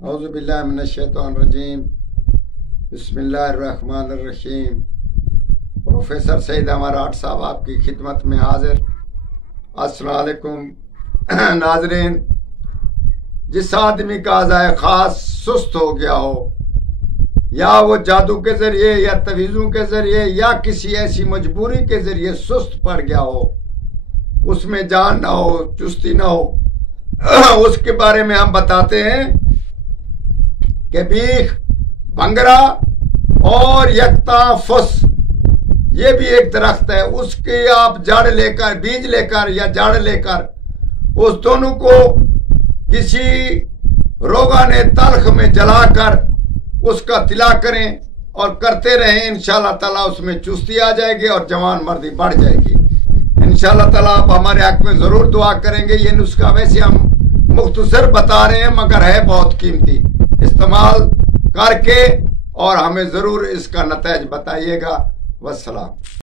اعوذ باللہ من الشیطان الرجیم بسم اللہ الرحمن الرحیم۔ پروفیسر سعید امارات صاحب آپ کی خدمت میں حاضر۔ السلام علیکم ناظرین، جس آدمی کا اعضائے خاص سست ہو گیا ہو، یا وہ جادو کے ذریعے یا تویزوں کے ذریعے یا کسی ایسی مجبوری کے ذریعے سست پڑ گیا ہو، اس میں جان نہ ہو، چستی نہ ہو، اس کے بارے میں ہم بتاتے ہیں کہ بیخ، بنگرا اور یکتا فس یہ بھی ایک درخت ہے، اس کی آپ جڑ لے کر، بیج لے کر یا جڑ لے کر اس دونوں کو کسی روغن تلخ میں جلا کر اس کا تلا کریں اور کرتے رہیں، انشاءاللہ تعالیٰ اس میں چستی آ جائے گی اور جوان مردی بڑھ جائے گی۔ انشاءاللہ تعالیٰ آپ ہمارے حق میں ضرور دعا کریں گے۔ یہ نسخہ ویسے ہم مختصر بتا رہے ہیں مگر ہے بہت قیمتی، استعمال کر کے اور ہمیں ضرور اس کا نتائج بتائیے گا۔ والسلام۔